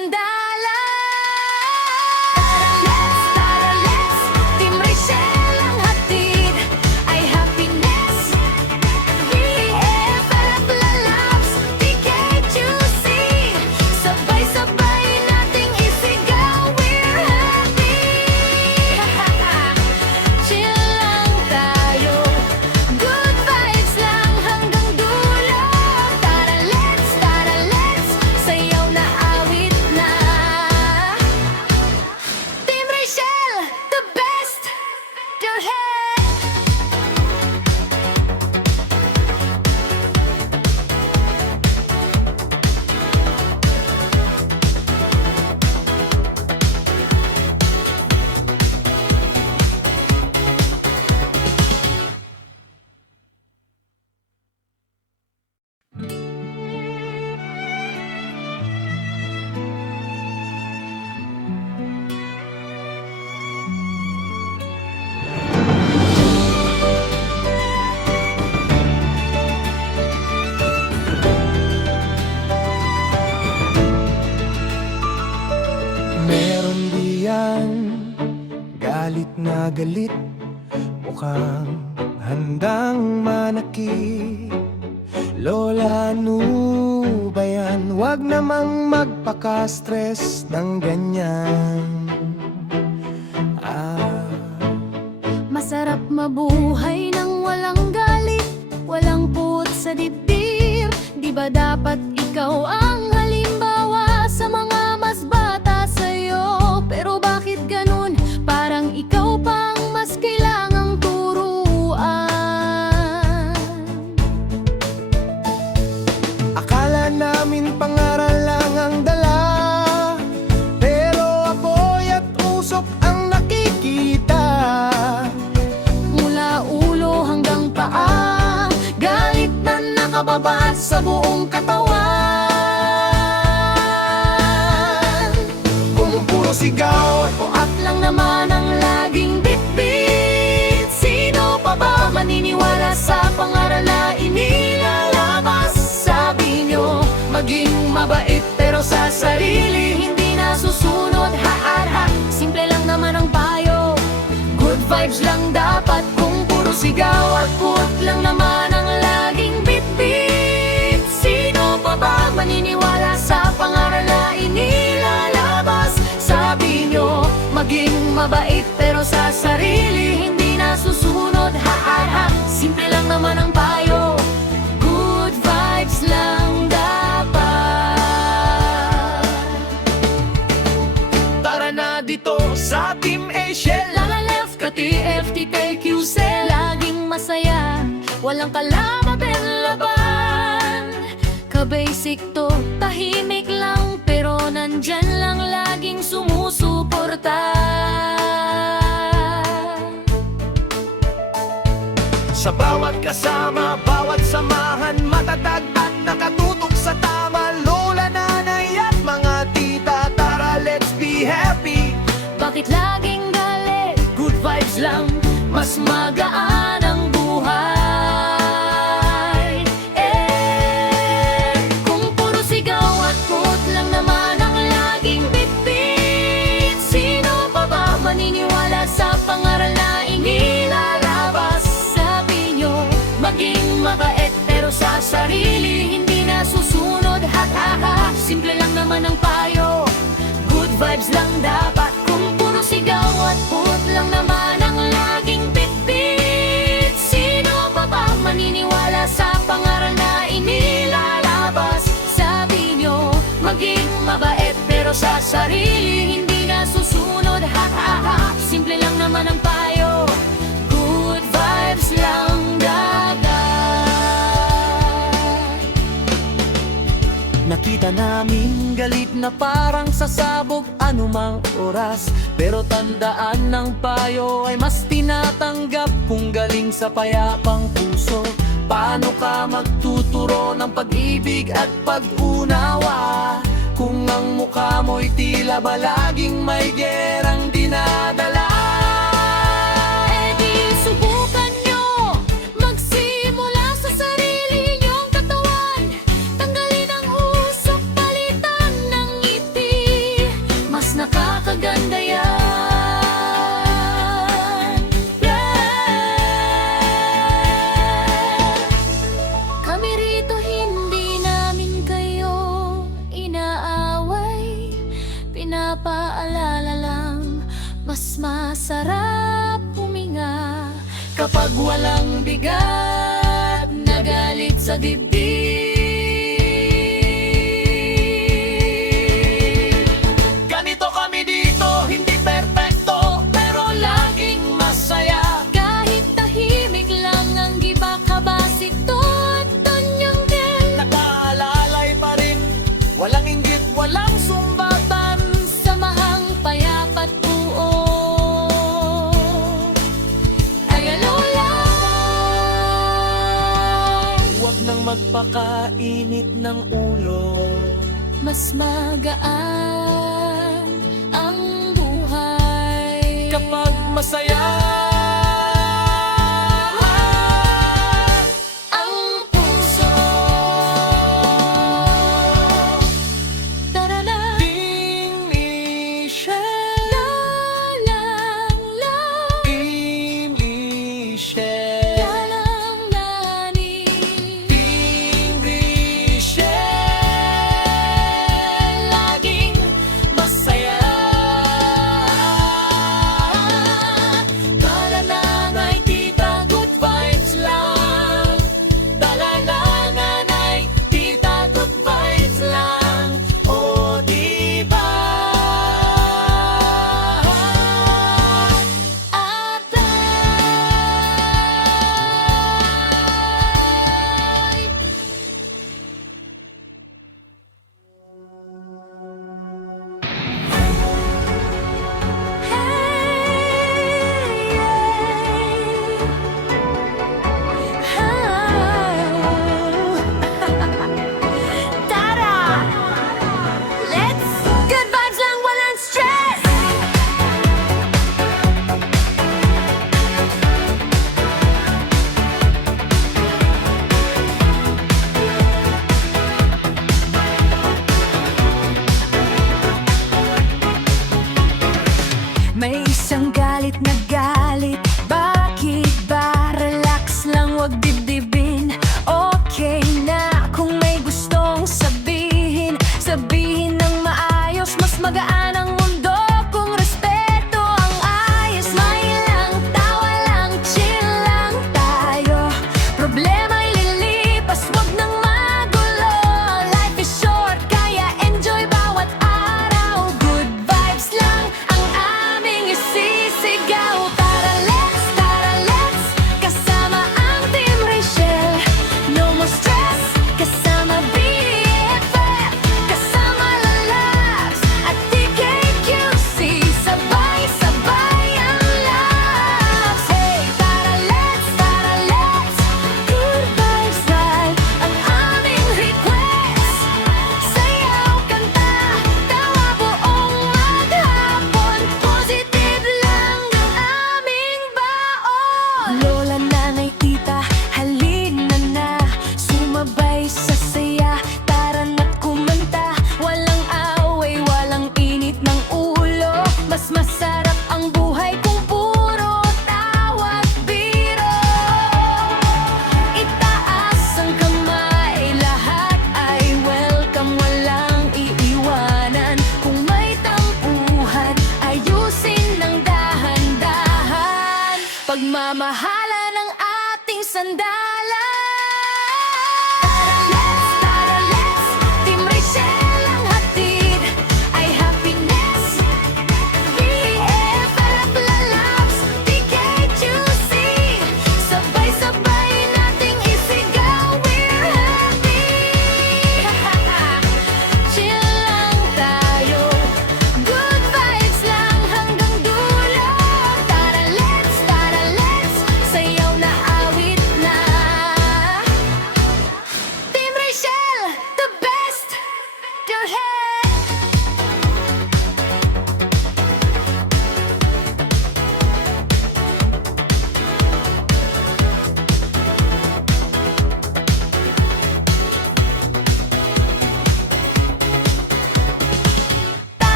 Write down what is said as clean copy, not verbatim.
sandala. Tara let's, Team Rachel ang hatid ay happiness. BFF lalabs, TKQC, sabay-sabay nating isigaw, we're happy. Chill lang tayo, good vibes lang hanggang dulo. Tara let's, sayaw na awit na. Team Rachel, the best, go ahead. Meron diyan galit na galit, mukhang handang manakit. Lola, ano ba yan? Huwag namang magpaka-stress ng ganyan. Masarap mabuhay nang walang galit, walang puot sa dibdib. Di ba dapat ikaw ang halimbawa sa mga mas bata sa'yo? Pero bakit ganun? Parang ikaw pang mas kailangang turuan. Akala namin pangaral lang ang dala, pero apoy at usok ang nakikita. Mula ulo hanggang paa, galit na nakababa sa buong katawan. Kung puro sigaw O at lang naman ang laging bitbit, sino pa ba maniniwala sa pangaral na inilalabas? Sabi nyo, maging mabait pero sa sarili hindi nasusunod. Ha. Simple lang naman ang payo, good vibes lang dapat. Kung puro sigaw at put lang naman ang laging bitbit, sino pa ba maniniwala sa pangaral na inilalabas? Sabi nyo, maging mabait pero sa sarili hindi nasusunod. Ha. Simple lang naman ang payo, good vibes lang dapat. tara na dito sa Team Rachel. Lalalef ka TFTKQC, laging masaya, walang kalabatin laban. Ka-basic to, tahimik lang, pero nandyan lang laging sumusuporta. Sa bawat kasama, bawat samahan, matatag at nakatutok sa tama. Lola, nanay at mga tita, tara let's be happy. Bakit laging galit? Good vibes lang, mas magaan ang buhay. Kung puro sigaw at put lang naman ang laging bitbit, sino pa ba maniniwala sa pangaral na inilalabas? Sabi nyo, maging mabait pero sa sarili hindi nasusunod. Ha. Simple lang naman ang payo, good vibes lang dapat. Kung puro sigaw at put lang naman ang laging bitbit, sino pa ba maniniwala sa pangaral na inilalabas? Sabi nyo, maging mabait pero sa sarili hindi nasusunod. Ha. Simple lang naman ang payo, good vibes lang dapat. Nakita namin galit na parang sasabog anumang oras, pero tandaan ng payo ay mas tinatanggap kung galing sa payapang puso. Paano ka magtuturo ng pag-ibig at pag-unawa kung ang mukha mo'y tila ba laging may gerang dinadala? Subukan nyo magsimula sa sarili nyong katawan. Tanggalin ang usok, palitan ng ngiti. nakakaganda yan. Yeah. Kami rito hindi namin kayo inaaway, pinapaalala lang mas masarap huminga kapag walang bigat na galit sa dibdib. Ganito kami dito, hindi perpekto, pero laging masaya. Kahit tahimik lang ang giba, kabasito at tanyang din. Nakaalalay pa rin, walang inggit, walang sumbatan. Samahang payapat buo. Tagalo lang. Huwag nang magpakainit ng ulo. Mas magaan ang buhay Kapag masaya ang puso. Tara na, Ding Michelle, la lang lang, Kim Michelle, la lang nani. Ding Michelle, Laging masaya. Kalanang ay tita, good vibes lang. Dalalangan ay tita, good vibes lang. O diba? Atay. Tara! Let's good vibes lang, walang stress! May isang galit na galit. Bakit ba? Relax lang, wag dibdibin. Okay na kung may gustong sabihin. Sabihin ng maayos, mas magaan ang mundo kung respeto ang ayos. May lang, tawa lang, chill lang tayo. Problema'y lilipas, wag nang magulo. Life is short, kaya enjoy bawat araw. Good vibes lang ang aming isisigaw. Tara let's kasama ang Team Rachel. No more stress, kasama BFF, kasama Lalabs at TKQC. Sabay-sabay ang labs. Hey, tara let's, good vibes lang ang aming request. Sayaw, kanta, tawa buong maghapon. Positive lang ang aming baon. Lola, nanay, tita, halina na. Sumabay sa saya, tara na't kumanta. Walang away, walang init ng ulo. Mas masarap ang buhay kung puro tawa't biro. Itaas ang kamay, lahat ay welcome, walang iiwanan. Kung may tampuhan, ayusin ng dahan-dahan. Pagmamahala ng ating sandalan.